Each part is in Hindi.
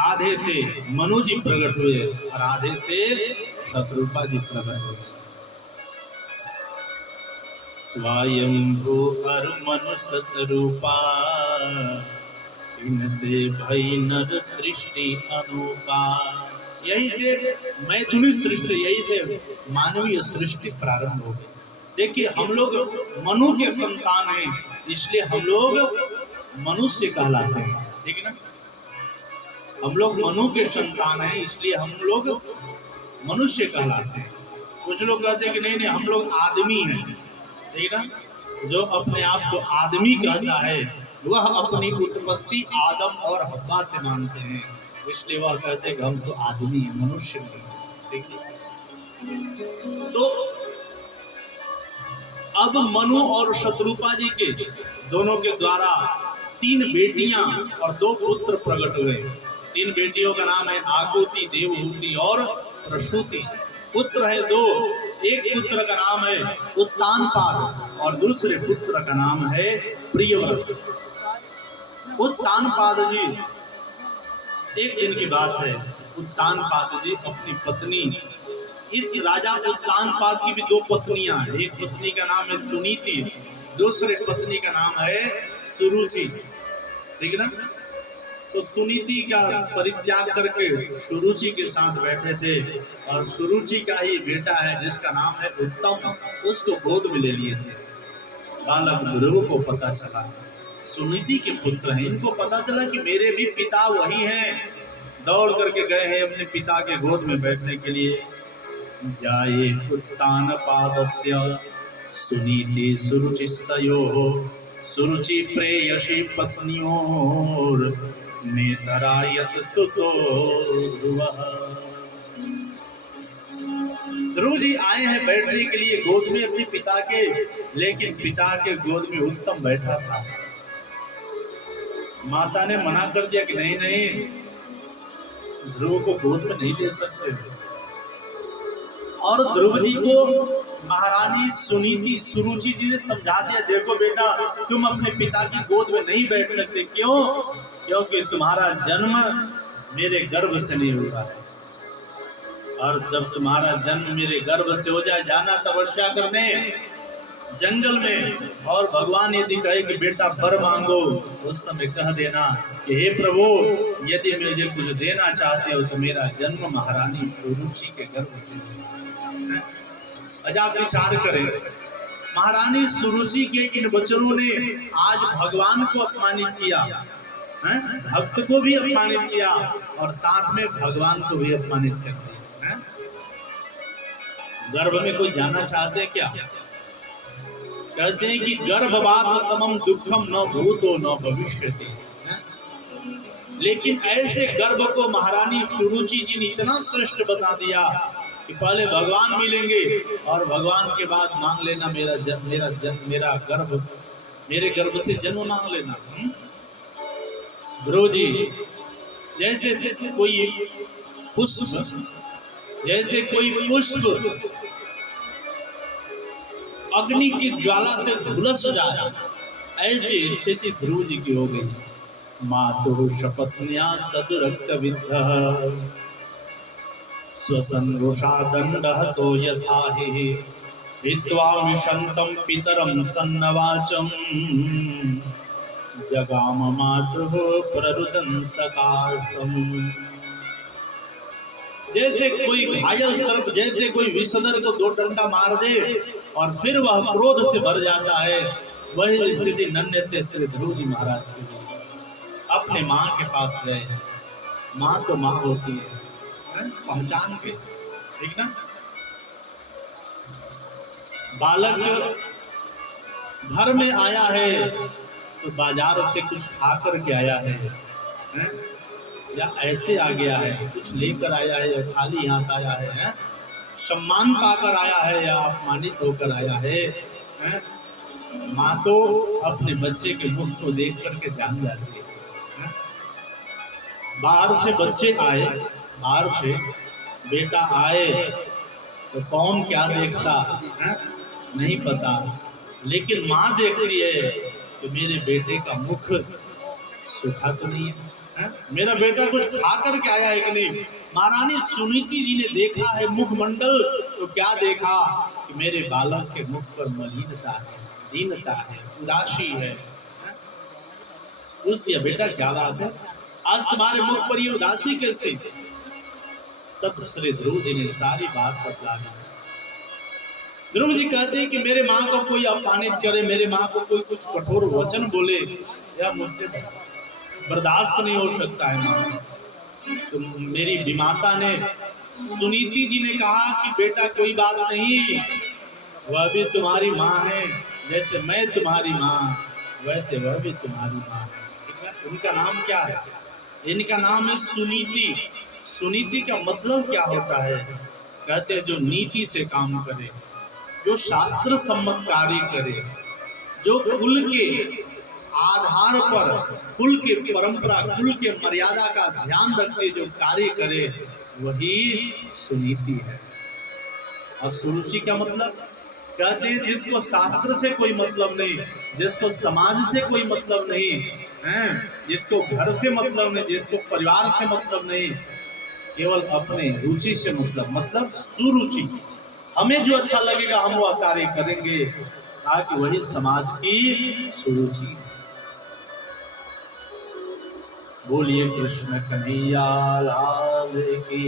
आधे से मनु जी प्रकट हुए और आधे से शतरूपा जी प्रकट हुए। स्वयंभू हर मनु शतरूपा, इनसे भई नर सृष्टि अनूपा। यही से मैथिली सृष्टि, यही से मानवीय सृष्टि प्रारंभ हो गई। देखिए हम लोग मनु के संतान हैं, इसलिए हम लोग मनुष्य कहलाते हैं, ठीक है ना। हम लोग मनु के संतान हैं, इसलिए हम लोग मनुष्य कहलाते हैं। कुछ लोग कहते हैं कि नहीं नहीं हम लोग आदमी हैं, ठीक है ना। जो अपने आप को आदमी कहता है वह अपनी उत्पत्ति आदम और हव्वा से मानते हैं, इसलिए वह कहते हैं कि हम तो आदमी हैं, मनुष्य नहीं, ठीक है। तो अब मनु और शतरूपा जी के दोनों के द्वारा 3 बेटियां और 2 पुत्र प्रकट हुए। 3 बेटियों का नाम है आकुति, देवहूति और प्रसूति। पुत्र है 2, एक पुत्र का नाम है उत्तानपाद और दूसरे पुत्र का नाम है प्रियव्रत। उत्तानपाद जी, एक दिन की बात है, उत्तानपाद जी अपनी पत्नी, इस राजा उत्तानपाद की भी 2 पत्नियां हैं। एक पत्नी का नाम है सुनीति, दूसरे पत्नी का नाम है सुरुचि, ठीक है ना। तो सुनीति का परित्याग करके सुरुचि के साथ बैठे थे और सुरुचि का ही बेटा है जिसका नाम है उत्तम, उसको गोद में ले लिए थे। बालक ध्रुव को पता चला सुनीति के पुत्र हैं, इनको पता चला कि मेरे भी पिता वही हैं। दौड़ करके गए हैं अपने पिता के गोद में बैठने के लिए। जाये उत्तानपादस्य सुनीति सुरुचिस्तयोः, सुरुचि प्रेयसी पत्न्योर नेतरायत सुतो ध्रुवः। ध्रुव जी आए हैं बैठने के लिए गोद में अपने पिता के, लेकिन पिता के गोद में उत्तम बैठा था। माता ने मना कर दिया कि नहीं नहीं ध्रुव को गोद में नहीं ले सकते। और ध्रुव जी को महारानी सुनीति सुरुचि जी ने समझा दिया, देखो बेटा तुम अपने पिता की गोद में नहीं बैठ सकते। क्यों? क्योंकि तुम्हारा जन्म मेरे गर्भ से नहीं हुआ है, और जब तुम्हारा जन्म मेरे गर्भ से हो जाए, जाना तपस्या करने जंगल में, और भगवान यदि कहे कि बेटा वर मांगो, उस समय कह देना कि हे प्रभु यदि मुझे कुछ देना चाहते हो तो मेरा जन्म महारानी सुरुचि के गर्भ से। आप विचार करें, महारानी सुरुचि के इन वचनों ने आज भगवान को अपमानित किया, भक्त को भी अपमानित किया और साथ में भगवान को भी अपमानित कर दिया। गर्भ में कोई जाना चाहते क्या? कहते हैं कि गर्भवास समम दुखम न भूतो न भविष्यति। लेकिन ऐसे गर्भ को महारानी सुरुचि जी ने इतना श्रेष्ठ बता दिया कि पहले भगवान मिलेंगे और भगवान के बाद मांग लेना मेरा गर्भ, मेरे गर्भ से जन्म मांग लेना। ध्रुव जी जैसे कोई पुष्प अग्नि की ज्वाला से झुलस जाए, ऐसी स्थिति ध्रुव जी की हो गई। मातु शपथन्या सदुरक्त विद्ध स्वसंरोषा दंडः तो यथाहि हित्वा विशंतम पितरम सन्नवाचम जगाम मातुः प्ररुदं सकाशम। जैसे कोई घायल सर्प, जैसे कोई विषधर को 2 डंडा मार दे और फिर वह क्रोध से भर जाता है, वही स्थिति नन्हे से ध्रुव जी महाराज की। अपने माँ के पास गए, माँ तो माँ होती है पहचान के, ठीक ना। बालक घर में आया है तो बाजार से कुछ खा कर के आया है, या ऐसे आ गया है, कुछ लेकर आया है या खाली हाथ आया है, सम्मान पाकर आया है या अपमानित होकर आया है। माँ तो अपने बच्चे के मुख को देख करके जान जाती है। बाहर से बच्चे आए, बाहर से बेटा आए तो कौन क्या देखता है नहीं पता, लेकिन माँ देखती है तो मेरे बेटे का मुख सूखा तो नहीं है। मेरा बेटा कुछ खा करके आया है कि नहीं। महारानी सुनीति जी ने देखा है मुखमंडल, तो क्या देखा कि मेरे बालक के मुख पर मलिनता है, दीनता है, उदासी है। पूछ दिया, बेटा क्या बात है, आज तुम्हारे मुख पर ये उदासी कैसे। तब श्री ध्रुव जी ने सारी बात बतला दी। ध्रुव जी कहते हैं कि मेरे माँ को कोई अपमानित करे, मेरे माँ को कोई कुछ कठोर वचन बोले, या मुझसे बर्दाश्त नहीं हो सकता है माँ। तो मेरी विमाता ने, सुनीति जी ने कहा कि बेटा कोई बात नहीं, वह भी तुम्हारी माँ है, जैसे मैं तुम्हारी माँ वैसे वह भी तुम्हारी माँ है। उनका नाम क्या है, इनका नाम है सुनीति। सुनीति का मतलब क्या होता है, कहते हैं जो नीति से काम करे, जो शास्त्र सम्मत कार्य करे, जो कुल के आधार पर, कुल के परंपरा, कुल के मर्यादा का ध्यान रखते जो कार्य करे, वही सुनीति है। और सुरुचि का मतलब, कहते हैं जिसको शास्त्र से कोई मतलब नहीं, जिसको समाज से कोई मतलब नहीं है, जिसको घर से मतलब नहीं, जिसको परिवार से मतलब नहीं, केवल अपने रुचि से मतलब सुरुचि। हमें जो अच्छा लगेगा हम वह कार्य करेंगे, ताकि वही समाज की सुरुचि। बोलिए कृष्ण कन्हैया लाल की।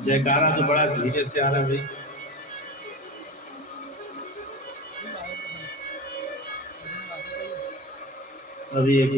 जयकारा तो बड़ा धीरे से आ रहा है भाई। अभी एक